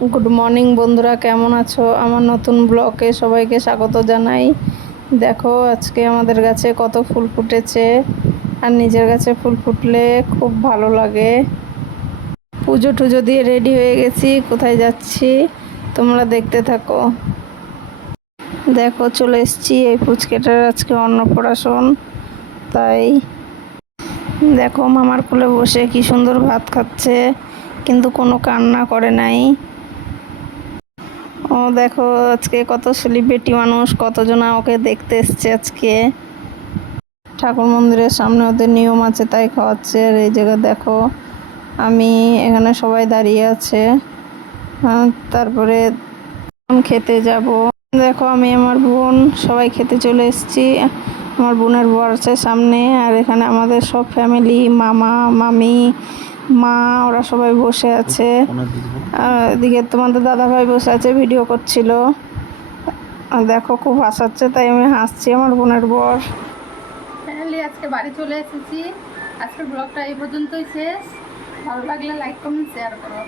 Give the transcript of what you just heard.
Good morning বন্ধুরা, কেমন আছো? আমার নতুন ব্লগে সবাইকে স্বাগত জানাই। দেখো আজকে আমাদের গাছে কত ফুল ফুটেছে, আর নিজের গাছে ফুল ফুটলে খুব ভালো লাগে। পুজো টুজো দিয়ে রেডি হয়ে গেছি, কোথায় যাচ্ছি তোমরা দেখতে থাকো। দেখো চলে এসেছি, এই পুচকেটার আজকে অন্নপ্রাশন, তাই দেখো মামার কোলে বসে কি সুন্দর ভাত খাচ্ছে, কিন্তু কোনো কান্না করে নাই। ও দেখো আজকে কত সেলিব্রিটি মানুষ, কতজনা ওকে দেখতে এসছে আজকে। ঠাকুর মন্দিরের সামনে ওদের নিয়ম আছে তাই খাওয়াচ্ছে। আর এই জায়গা দেখো, আমি এখানে সবাই দাঁড়িয়ে আছে, তারপরে খেতে যাব। দেখো আমি আমার বোন সবাই খেতে চলে এসেছি। আমার বোনের বর আছে সামনে, আর এখানে আমাদের সব ফ্যামিলি, মামা মামি মা, ওরা সবাই বসে আছে। এদিকে তোমাদের দাদাভাই বসে আছে, ভিডিও করছিল। আর দেখো খুব হাসাচ্ছে, তাই আমি হাসছি। আমার বোনের বর। ফাইনালি আজকে বাড়ি চলে এসেছি। আজকের ব্লগটা এই পর্যন্তই শেষ। ভালো লাগলে লাইক কমেন্ট শেয়ার করো।